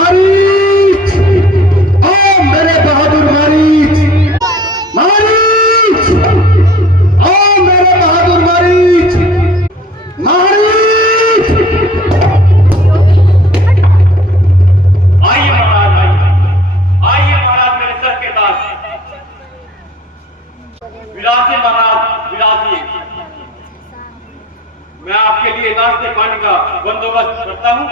मारीच, ओ मेरे बहादुर मारीच, मारीच, ओ मेरे बहादुर मारीच, मारीच। आइए महाराज, आइए महाराज मेरे सर के ताज। विराजिए महाराज, विराजिए। मैं आपके लिए नाश्ते पानी का बंदोबस्त करता हूँ।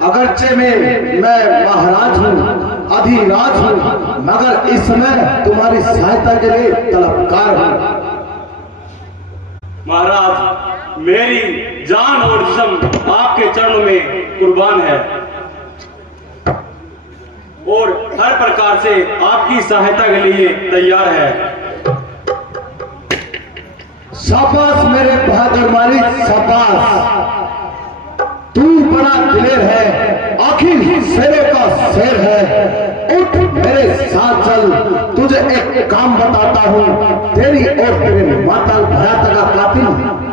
अगरचे मैं महाराज हूँ, अधिराज हूँ, मगर इस समय तुम्हारी सहायता के लिए तलबकार हूँ। महाराज, मेरी जान और जिस्म आपके चरणों में कुर्बान है और हर प्रकार से आपकी सहायता के लिए तैयार है। शाबाश मेरे बहादुर मालिक, शाबाश। तू बड़ा दिलेर है, आखिर शेरों का शेर है। उठ मेरे साथ चल, तुझे एक काम बताता हूँ। तेरी और तेरे माता भयाता का कातिल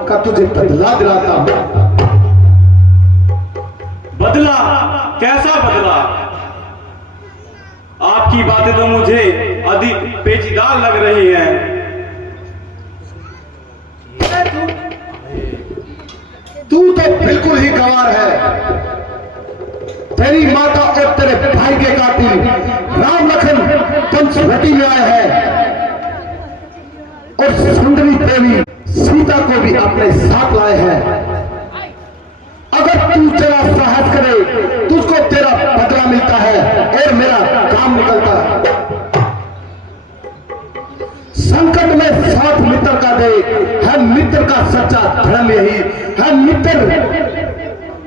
का तुझे बदला दिलाता हूँ। बदला? कैसा बदला? आपकी बातें तो मुझे अधिक पेचीदा लग रही हैं। तू तो बिल्कुल ही गंवार है। तेरी माता और तेरे भाई के कातिल राम लखन पंचवटी में आए हैं और सुंदरी देवी सीता को भी अपने साथ लाए हैं। अगर तू तेरा साहस करे, तुझको तेरा बदला मिलता है और मेरा काम निकलता है। संकट में साथ मित्र का दे, है मित्र का सच्चा धर्म यही है। मित्र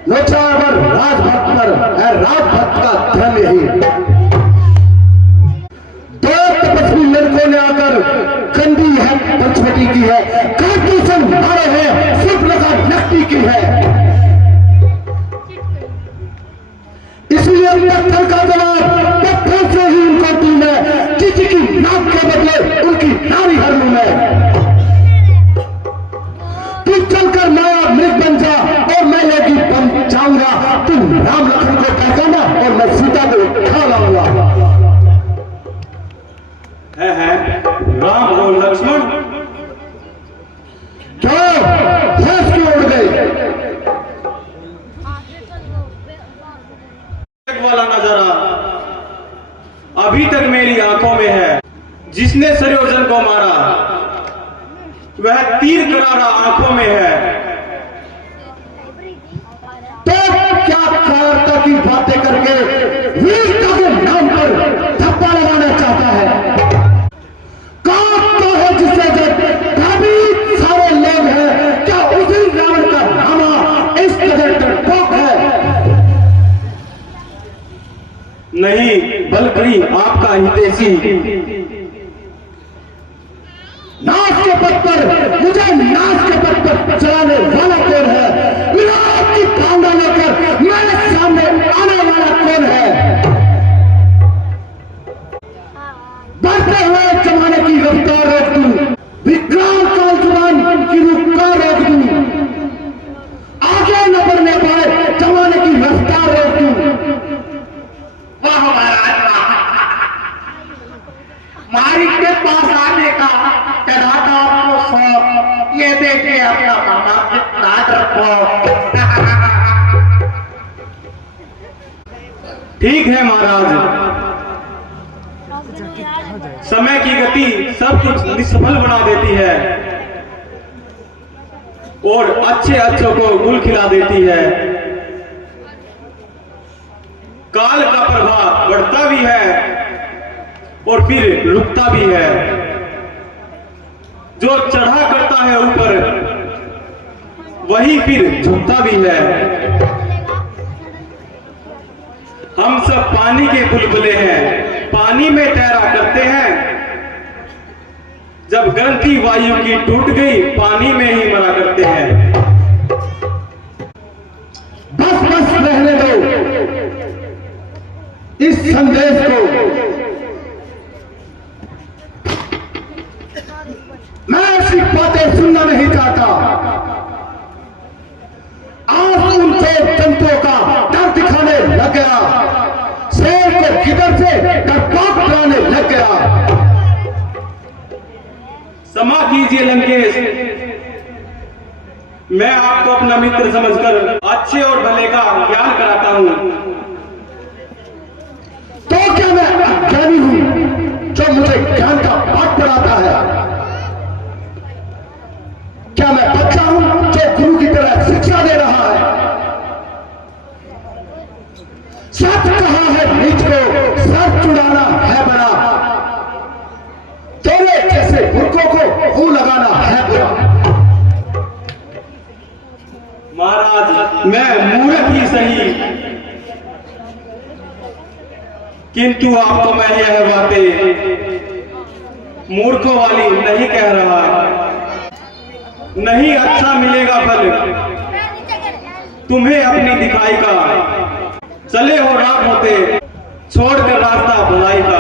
लोचावर राजभक्त पर है, राजभक्त का धर्म यही। दो तपस्वी लड़कों ने आकर कंदी है पंचवटी की है, कारतूसन मारे हैं, सिर्फ लगा नकटी की है। इसलिए पत्थर का जवाब पत्थर से ही उनको दी मैं, किसी की नाक के बदले उनकी नारी हर लूं मैं। तू चलकर माया मृग बन जा और मैं योगी बन जाऊंगा। तू राम लखन को पहचाना और मैं सीता को उठा लाऊंगा। है राम और लक्ष्मण क्यों होश क्यों उड़ गए? वाला नजारा अभी तक मेरी आंखों में है। जिसने सुयोधन को मारा वह तीर करारा आंखों में है। तो क्या कायरता की बातें करके वीरता के नाम पर धप्पा लगाना चाहता है? काम तो है जिससे जब काफी सारे लोग हैं, क्या उसी रावण का नामा इस कदर डरपोक है? नहीं, बल्कि आपका हितैषी। नाश के पद पर, मुझे नाश के पद पर चलाने वाला कौन है? विराट की भावना लेकर मेरे सामने आने वाला कौन है? बढ़ते हुए जमाने की रफ्तार रोक दूं, विक्रांत काल जुबान की रफ्तार रोक दूं, आगे न बढ़ने पाए जमाने की रफ्तार रोक दूं। वाह महाराज वाह, मालिक के पास आने का चढ़ाता आपको शौक। ये देखिए अपना मामा कितना डरपोक। ठीक है महाराज, समय की गति सब कुछ निष्फल बना देती है। और अच्छे अच्छों को गुल खिला देती है। काल का प्रभाव बढ़ता भी है और फिर रुकता भी है। जो चढ़ा करता है ऊपर वही फिर झुकता भी है। हम सब पानी के बुलबुले हैं, पानी में तैरा करते हैं। जब ग्रंथि वायु की टूट गई, पानी में ही मरा करते हैं। बस बस रहने दो इस संदेश को। मैं ऐसी बातें सुनना नहीं चाहता। आज उनसे जंतुओं का डर दिखाने लग गया, शेर को किधर से डरपोक कराने लग गया। क्षमा कीजिए लंकेश, मैं आपको अपना मित्र समझकर अच्छे और भले का ज्ञान कराता हूं। तो क्या मैं अज्ञानी हूं जो मुझे ज्ञान का पाठ पढ़ाता है? क्या मैं बच्चा हूं जो गुरु की तरह शिक्षा दे रहा है? सच कहा है नीच को सर चुड़ाना है बड़ा, तेरे जैसे मूर्खों को मुंह लगाना है बुरा। महाराज, मैं मूर्ख ही सही, किंतु आपको मैं यह बातें मूर्खों वाली नहीं कह रहा। नहीं अच्छा मिलेगा फल तुम्हें अपनी दिखाई का। चले हो रात होते छोड़कर रास्ता भलाई का।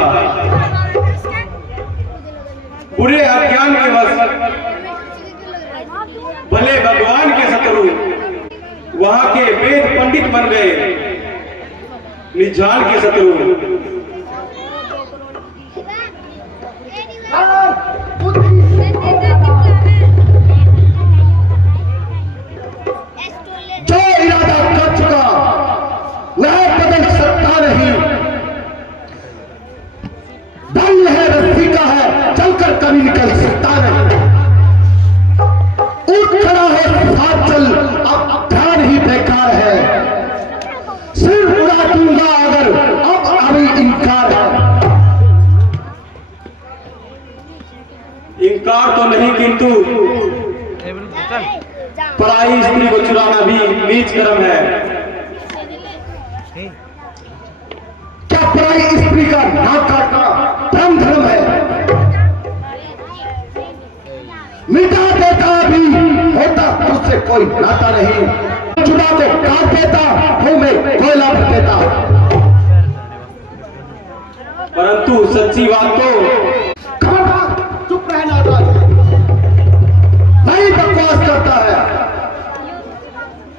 बुरे अज्ञान के वश भले भगवान के शत्रु वहां के वेद पंडित बन गए, निजान के शत्रु। जो इरादा कर चुका वह बदल सकता नहीं। बल है रस्सी का है, चलकर कभी निकल सकता नहीं। उठ खड़ा है साथ चल, अब ध्यान ही बेकार है। सिर उड़ा दूंगा अगर अब अभी इनकार है। इनकार तो नहीं, किंतु पराई स्त्री को चुराना भी नीच कर्म है। क्या पराई स्त्री का नाक काटना परम धर्म है? मिटा देता भी होता तुझसे कोई नाता नहीं। चुना को काट देता मुंह में कोयला भर देता। परंतु सच्ची बात तो खबरदार चुप रहना था। नहीं बकवास करता है,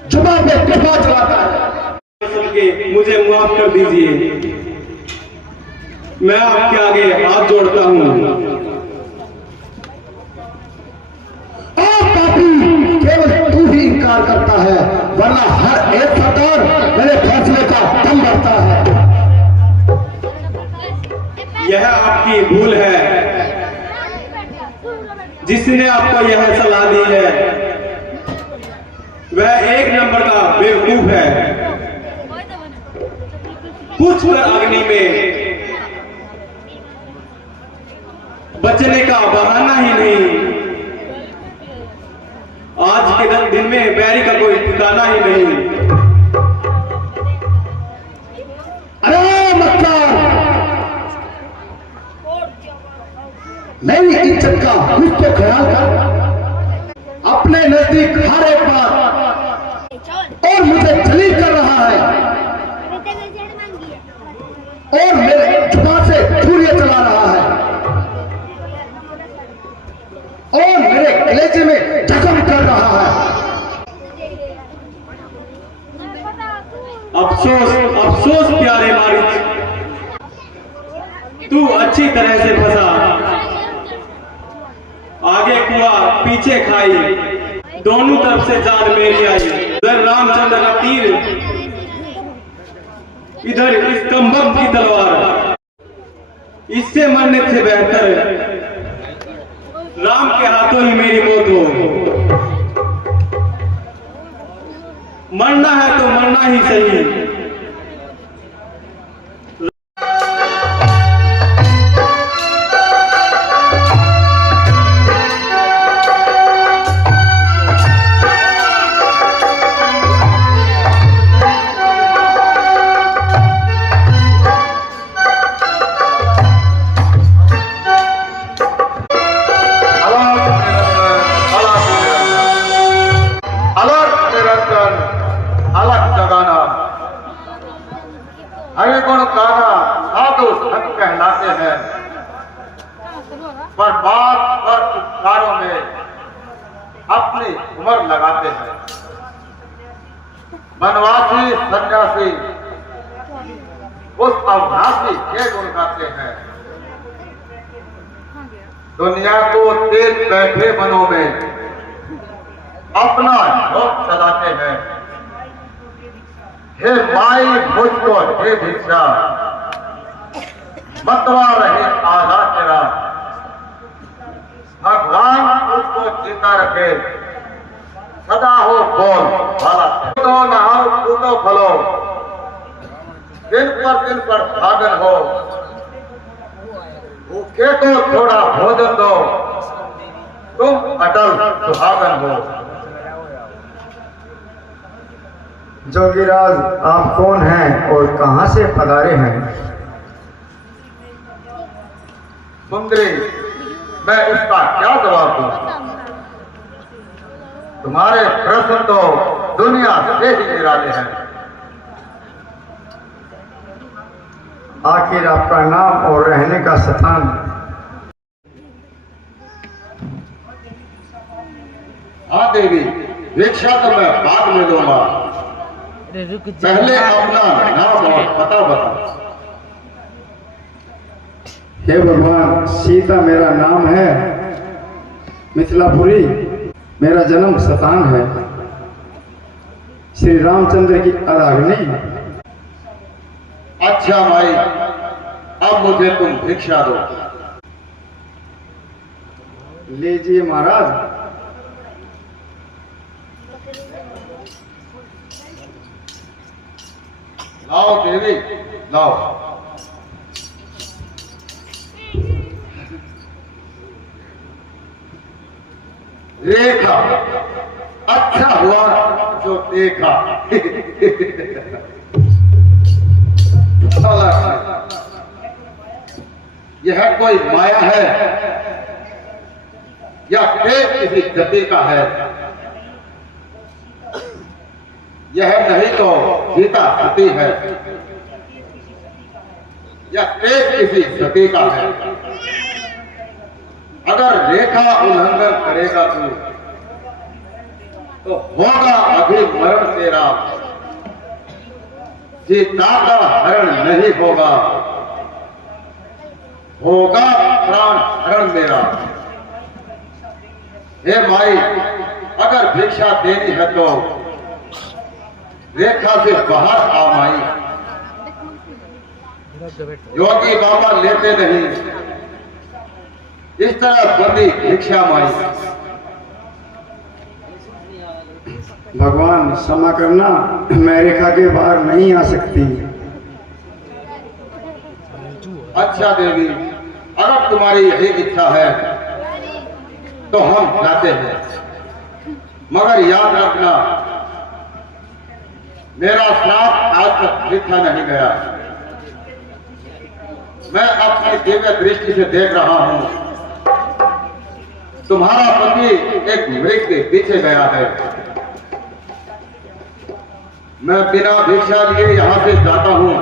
जुबा पे जुबा चलाता है। सबके मुझे माफ कर दीजिए, मैं आपके आगे हाथ जोड़ता हूँ। केवल तू ही इनकार करता है, वरना हर एक सरदार मेरे फैसले का दम भरता है। यह आपकी भूल है। जिसने आपको यह सलाह दी है वह एक नंबर का बेवकूफ है। कुछ कर अग्नि में बचने का बहाना ही नहीं। आज के दिन में बैरी का कोई ठिकाना ही नहीं। अरे मक्कार, मेरी इज्जत का कुछ तो ख्याल कर। अपने नजदीक हर एक बात और मुझे जलील कर रहा है और मेरे जुबान से छुरियां चला रहा है और मेरे कलेजे में जख्म कर रहा है। अफसोस अफसोस प्यारे मारिच, तू अच्छी तरह से फंसा। आगे कुआ पीछे खाई, दोनों तरफ से जान मेरी आई। उधर रामचंद्र का तीर, इधर इस कम्बक की तलवार। इससे मरने से बेहतर राम के हाथों ही मेरी मौत हो। मरना है तो मरना ही सही। हरे गुण गाना साधु संत कहलाते हैं, पर बात और उपकारों में अपनी उम्र लगाते हैं। वनवासी सन्यासी उस अविनाशी के गुण गाते हैं। दुनिया को तेज बैठे मनों में अपना योग चलाते हैं। हे माई मुझको हे भिक्षा, मतवा रहे आधा तेरा। भगवान तुझको जीता रखे, सदा हो बोल भाला। तो नहाओ कूदो फलो, दिन पर भागन हो। भूखे को थोड़ा भोजन दो, तुम अटल सुहागन हो। जोगीराज, आप कौन हैं और कहां से पधारे हैं? सुंदरी, मैं इसका क्या जवाब दूं? तुम्हारे प्रश्न तो दुनिया से ही निराले हैं। आखिर आपका नाम और रहने का स्थान? हाँ देवी, भिक्षा तो मैं बाद में दूंगा, पहले अपना नाम और पता बता। हे भगवान, सीता मेरा नाम है, मिथिलापुरी मेरा जन्म स्थान है, श्री रामचंद्र की आराधनी। अच्छा भाई, अब मुझे तुम भिक्षा दो। लीजिए महाराज। लाओ देवी, लाओ। रेखा, अच्छा हुआ जो देखा। यह कोई माया है या खेल किसी गति का है? यह नहीं तो सीता सती है या तेज किसी सती का है। अगर रेखा उल्लंघन करेगा तू तो होगा अभी मरण तेरा। सीता का हरण नहीं होगा, होगा प्राण हरण मेरा। हे माई, अगर भिक्षा देनी है तो रेखा से बाहर आ माई। योगी बाबा लेते नहीं, इस तरह बंदी भिक्षा माई। भगवान क्षमा करना, मैं रेखा के बाहर नहीं आ सकती। अच्छा देवी, अगर तुम्हारी यही इच्छा है तो हम जाते हैं, मगर याद रखना मेरा श्राप आज तक लिखा नहीं गया। मैं अपनी दिव्य दृष्टि से देख रहा हूं, तुम्हारा पति एक मृग के पीछे गया है। मैं बिना भिक्षा लिए यहां से जाता हूं,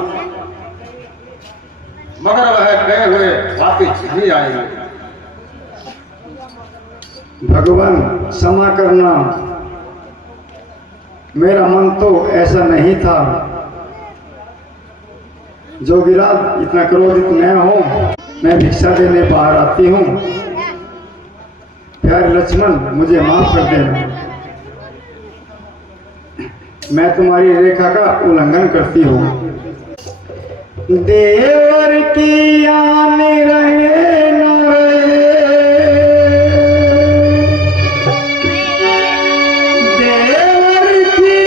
मगर वह गए हुए वापिस नहीं आएंगे। भगवान क्षमा करना, मेरा मन तो ऐसा नहीं था। जोगीराज, इतना क्रोधित न हो, मैं भिक्षा देने बाहर आती हूँ। प्यारे लक्ष्मण, मुझे माफ कर देना, मैं तुम्हारी रेखा का उल्लंघन करती हूँ। देवर की आन रहे न रहे, देवर की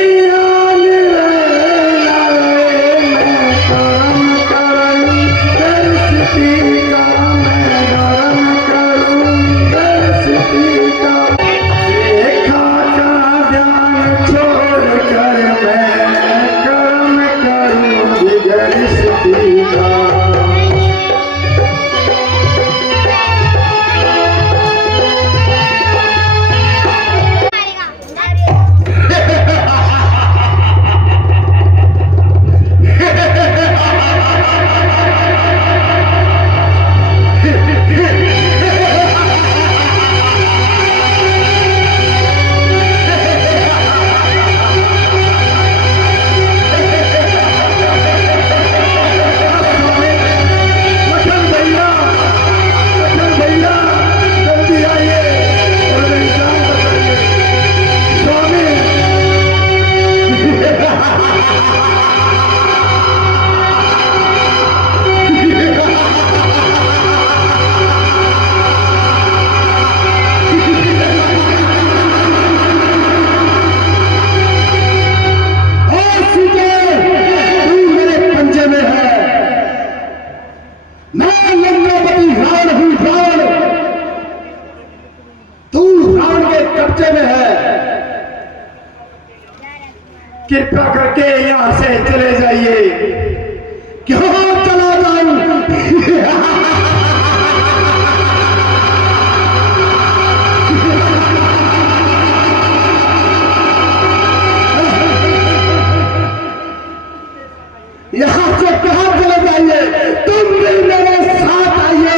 कृपया करके यहाँ से चले जाइए। क्यों चला जाऊं? यहाँ से कहाँ चले जाइए? तुम भी मेरे साथ आइए।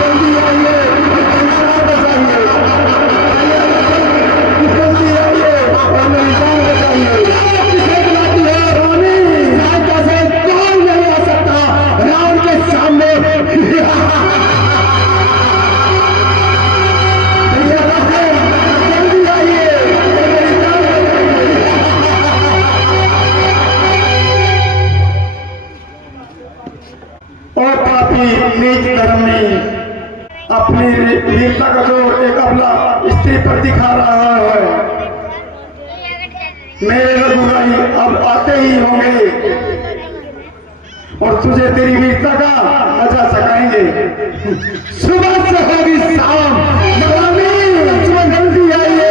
जल्दी आइए, जल्दी आइए और मेरी जान बचाइए। किसे बुलाती है रानी? सहायता से कौन नहीं आ सकता राम के सामने? जल्दी आइए और मेरी जान बचाइए। और पापी नीच धर्मी अपनी वीरता का जोर एक अबला स्त्री पर दिखा रहा है। मेरे रघुराई अब आते ही होंगे और तुझे तेरी वीरता का मजा सकाएंगे। सुबह से होगी शाम, मलामी लक्ष्मण जल्दी आइए।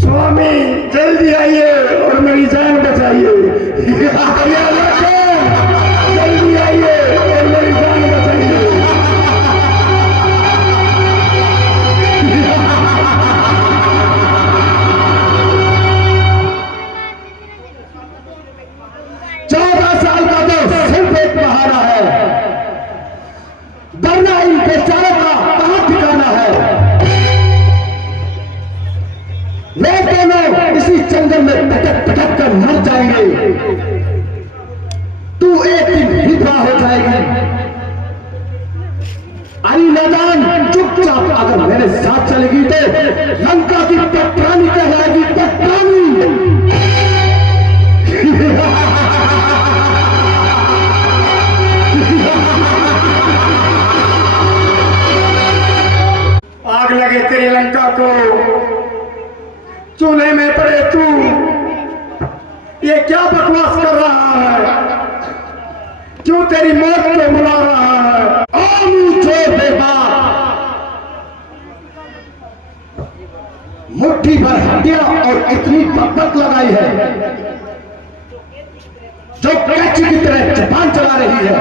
स्वामी जल्दी आइए और मेरी जान बचाइए। जल्दी आइए और मेरी जान बचाइए। 14 साल का तो सिर्फ एक बहाना है, वरना इन बेचारों का कहाँ ठिकाना है। वे दोनों इसी जंगल में भटक भटक कर मर जाएंगे। तू एक दिन विधवा हो जाएगी। अरे नादान, चुपचाप अगर मेरे साथ चलेगी तो लंका की पटरानी कहलाएगी, पटरानी। आग लगे तेरी लंका को, चूल्हे में पड़े तू। ये क्या बकवास कर रहा है? क्यों तेरी मौत को बुला रहा है? छोड़ बेबाक, मुट्ठी भर हड्डियां और इतनी पकपक लगाई है जो कैची की तरह जबान चला रही है।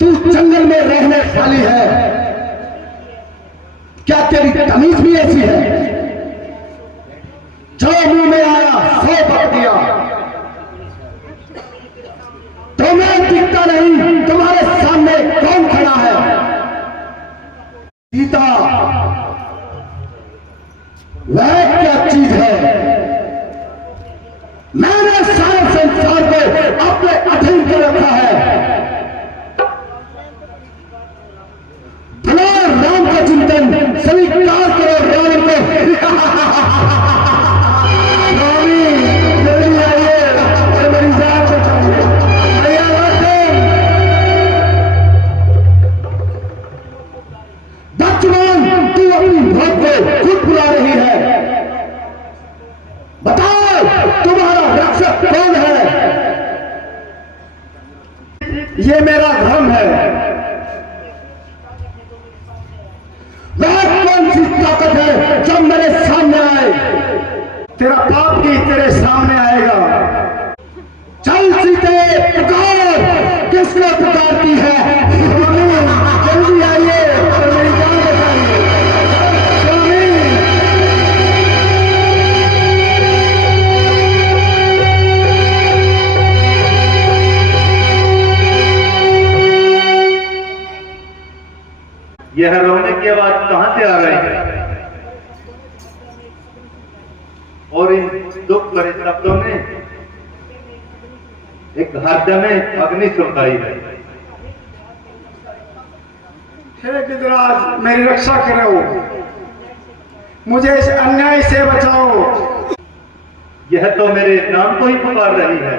तू जंगल में रहने वाली है, क्या तेरी तमीज भी ऐसी है? जो मुंह में आया सो बक दिया। तुम्हें दिखता नहीं तुम्हारे सामने कौन खड़ा है? सीता वह क्या चीज है? मैंने सारे संसार को अपने अधीन कर रखा है। भला राम का चिंतन स्वीकार करो रावण को। स्वामी जल्दी आइए और मेरी जान बचाइए। भैया बचपन तू अपनी मौत को खुद बुला रही है। बताओ तुम्हारा रक्षक कौन है? ये मेरा धर्म है। वह कौन सी ताकत है जब मेरे सामने आए? तेरा पाप ही तेरे सामने आएगा। चल सीते पुकार, किसको पुकारती है? जल्दी आइए और मेरी जान बचाइए। स्वामी यह रोने की आवाज कहां से आ रही है? और इन दुख भरे शब्दों में एक हृदय में अग्नि सुलगाई है। हे गिरिराज मेरी रक्षा करो। मुझे इस अन्याय से बचाओ। यह तो मेरे नाम को ही पुकार रही है।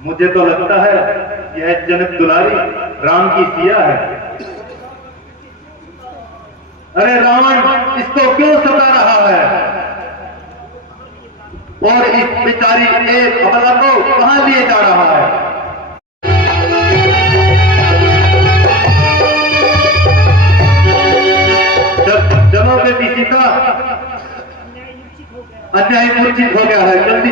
मुझे तो लगता है यह जनक दुलारी राम की सिया है। अरे रावण इसको क्यों सता रहा है और इस बेचारी एक अबला को कहां लिए जा रहा है? चलो बेटी सीता, अन्याय मूर्छित हो गया है, जल्दी